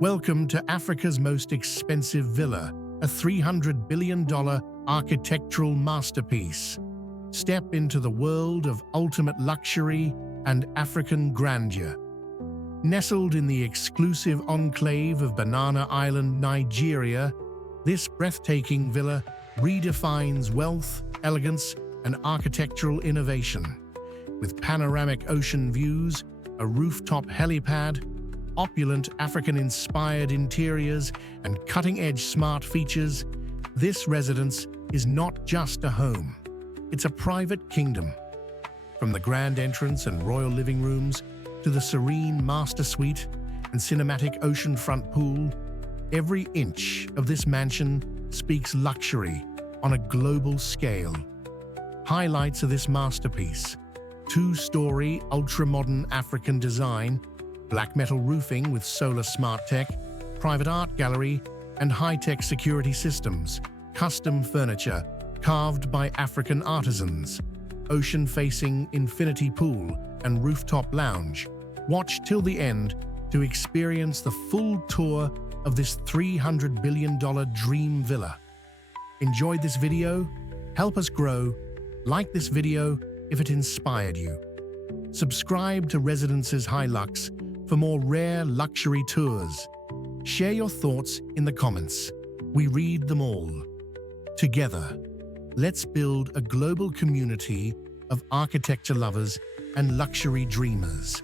Welcome to Africa's most expensive villa, a $300 billion architectural masterpiece. Step into the world of ultimate luxury and African grandeur. Nestled in the exclusive enclave of Banana Island, Nigeria, this breathtaking villa redefines wealth, elegance, and architectural innovation. With panoramic ocean views, a rooftop helipad, opulent African-inspired interiors, and cutting-edge smart features, this residence is not just a home. It's a private kingdom. From the grand entrance and royal living rooms to the serene master suite and cinematic oceanfront pool, every inch of this mansion speaks luxury on a global scale. Highlights of this masterpiece: two-story, ultra-modern African design, black metal roofing with solar smart tech, private art gallery, and high-tech security systems, custom furniture carved by African artisans, ocean-facing infinity pool and rooftop lounge. Watch till the end to experience the full tour of this $300 billion dream villa. Enjoyed this video? Help us grow. Like this video if it inspired you. Subscribe to Residences Luxe for more rare luxury tours. Share your thoughts in the comments. We read them all. Together, let's build a global community of architecture lovers and luxury dreamers.